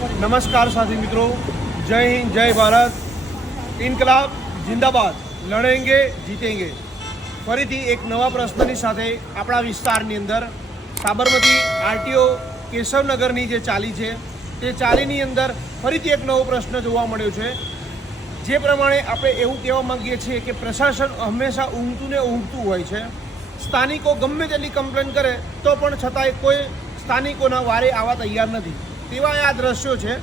नमस्कार साथी मित्रों, जय हिंद, जय भारत, इनकलाब जिंदाबाद, लड़ेंगे जीतेंगे। फरीथी एक नवा प्रश्ननी साथे आपणा विस्तारनी अंदर साबरमती आरटीओ केशवनगरनी जे चाली छे ते चालीनी अंदर फरीथी एक नवो प्रश्न जोवा मळ्यो छे। जे प्रमाणे આપણે એવું કહેવા માંગીએ છીએ કે પ્રશાસન હંમેશા ઊંઘતું ને ઊંઘતું હોય છે। સ્થાનિકો ગમે તેટલી કમ્પ્લેન કરે તો પણ છતાંય કોઈ સ્થાનિકોના વારે આવવા તૈયાર નથી। તેવા આ દ્રશ્યો છે।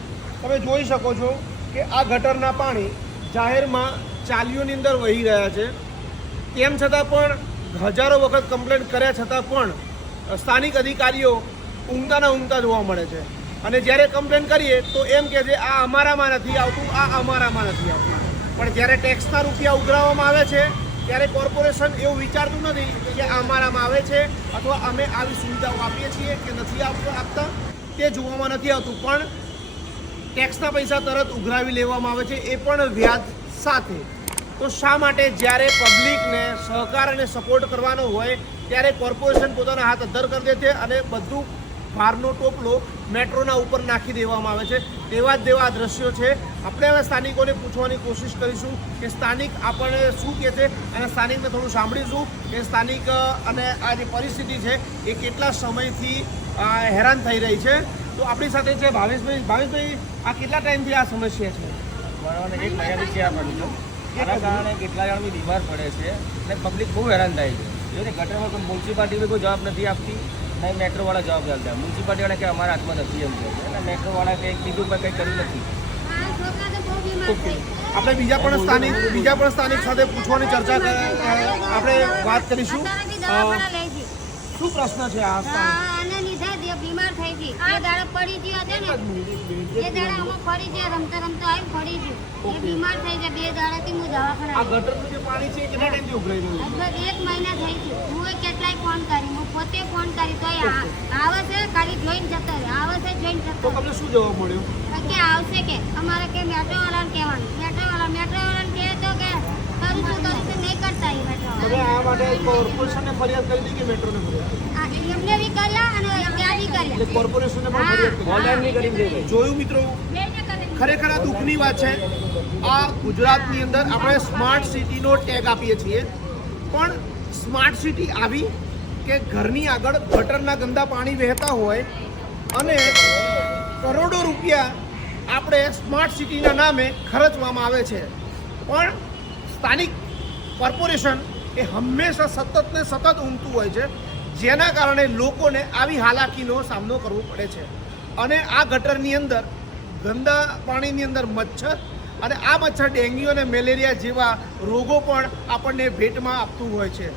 તમે જોઈ શકો છો કે આ ગટરના પાણી જાહેરમાં ચાલીઓની અંદર વહી રહ્યા છે। તેમ છતાં પણ હજારો વખત કમ્પ્લેન કર્યા છતાં પણ સ્થાનિક અધિકારીઓ ઊંઘતાના ઊંઘતા જોવા મળે છે। અને જ્યારે કમ્પ્લેન કરીએ તો એમ કહે છે આ અમારામાં નથી આવતું, આ અમારામાં નથી આવતું। પણ જ્યારે ટેક્સના રૂપિયા ઉઘરાવવામાં આવે છે ત્યારે કોર્પોરેશન એવું વિચારતું નથી કે અમારામાં આવે છે અથવા અમે આવી સુવિધાઓ આપીએ છીએ કે નથી આપતા, તે જોવામાં નથી આવતું। પણ ટેક્સના પૈસા તરત ઉઘરાવી લેવામાં આવે છે, એ પણ વ્યાજ સાથે। તો શા માટે જ્યારે પબ્લિકને સહકાર અને સપોર્ટ કરવાનો હોય ત્યારે કોર્પોરેશન પોતાના હાથ અદ્ધર કરી દે છે અને બધું ભારનો ટોપલો મેટ્રોના ઉપર નાખી દેવામાં આવે છે। તેવા જ દેવા દ્રશ્યો છે। આપણે હવે સ્થાનિકોને પૂછવાની કોશિશ કરીશું કે સ્થાનિક આપણને શું કહે છે અને સ્થાનિકને થોડું સાંભળીશું કે સ્થાનિક અને આ જે પરિસ્થિતિ છે એ કેટલા સમયથી હેરાન થઈ રહી છે। તો આપણી સાથે છે ભાવેશભાઈ। ભાવેશભાઈ, આ કેટલા ટાઈમથી આ સમસ્યા છે? બરાબર, એક મહિનાથી છે આ પડ્યું છે। આના કારણે કેટલા જણ બીમાર પડે છે અને પબ્લિક બહુ હેરાન થાય છે। જો ને ગટરમાં કોઈ મ્યુનિસિપાલિટી કોઈ જવાબ નથી આપતી, નહીં મેટ્રોવાળા જવાબ ચાલતા। મ્યુનિસિપાલિટીવાળા કે અમારા હાથમાં નથી એમ કહે છે અને મેટ્રોવાળા કંઈક બીજું કંઈ કર્યું નથી। ઓકે, આપણે બીજા પણ સ્થાનિક સાથે પૂછવાની ચર્ચા આપણે વાત કરીશું। શું પ્રશ્ન છે આ? આને લીધે જે બીમાર થઈ ગઈ એ દાડે પડી ગયો છે ને, એ દાડે આમાં પડી ગયા, રમતા રમતા આવી પડી ગયું, એ બીમાર થઈ ગયા। 2 દાડાથી હું દવાખાને આ ગટરનું જે પાણી છે કેટલા ટાઈમથી ઉભરાઈ રહ્યું છે? લગભગ 1 મહિના થઈ ગયું। હું કેટલાય ફોન કરી, હું પોતે ફોન કરી તો આવે છે, ખાલી જોઈને જતો રહે, આવે છે જોઈને તો જતો તમને શું જવાબ મળ્યો? કે આવશે, કે અમારે કે મેટ્રોવાળાને કહેવાનું, મેટ્રોવાળાને કહે તો કે કરીશું નહીં કરતા એ તમે મેટ્રોવાળા। આ માટે કોર્પોરેશનને ફરિયાદ કરી હતી કે મેટ્રોને ફરિયાદ? એમને બી કર્યા અને ત્યાં બી કર્યા, એટલે કોર્પોરેશનને પણ ફરિયાદ કરી? ઓનલાઈન બી કરી દે। જોયું મિત્રો, ખરેખર આ દુઃખની વાત છે। આ ગુજરાતની અંદર આપણે સ્માર્ટ સિટીનો ટેગ આપીએ છીએ, પણ સ્માર્ટ સિટી આવી કે ઘરની આગળ ગટરના ગંદા પાણી વહેતા હોય અને કરોડો રૂપિયા આપણે સ્માર્ટ સિટીના નામે ખર્ચવામાં આવે છે, પણ સ્થાનિક કોર્પોરેશન એ હંમેશા સતત ને સતત ઊંઘતું હોય છે, જેના કારણે લોકોને આવી હાલાકીનો સામનો કરવો પડે છે। અને આ ગટરની અંદર ગંદા પાણીની અંદર મચ્છર અને આ મચ્છર ડેન્ગ્યુ અને મેલેરિયા જેવા રોગો પણ આપણને ભેટમાં આપતું હોય છે,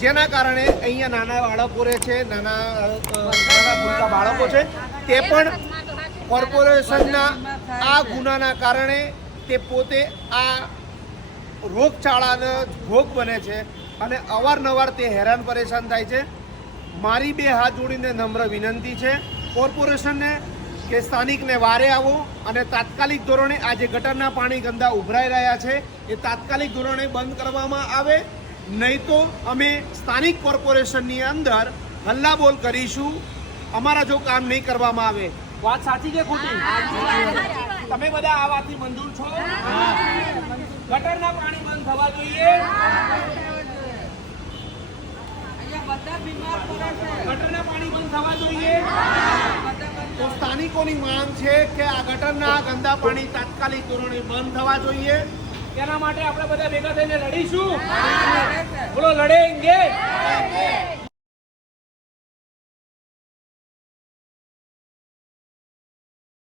જેના કારણે અહીંયા નાના બાળકો રહે છે, નાના ભૂલકા બાળકો છે, તે પણ કોર્પોરેશનના આ ગુનાના કારણે તે પોતે આ રોગચાળાનો ભોગ બને છે અને અવારનવાર તે હેરાન પરેશાન થાય છે। મારી 2 હાથ જોડીને નમ્ર વિનંતી છે કોર્પોરેશનને કે સ્થાનિકને વારે આવો અને તાત્કાલિક ધોરણે આ જે ગટરના પાણી ગંદા ઉભરાઈ રહ્યા છે એ તાત્કાલિક ધોરણે બંધ કરવામાં આવે, નહીં તો અમે સ્થાનિક કોર્પોરેશનની અંદર હલ્લાબોલ કરીશું અમારા જો કામ નહીં કરવામાં આવે। વાત સાચી કે ખોટી? તમે બધા આ વાતથી મંજૂર છો? ગટરના પાણી બંધ થવા જોઈએ। ગટરના પાણી બંધ થવા જોઈએ। તો સ્થાનિકોની માંગ છે કે આ ગટરના ગંદા પાણી તાત્કાલિક ધોરણે બંધ થવા જોઈએ। તેના માટે આપણે બધા ભેગા થઈને લડીશું। બોલો, લડેંગે।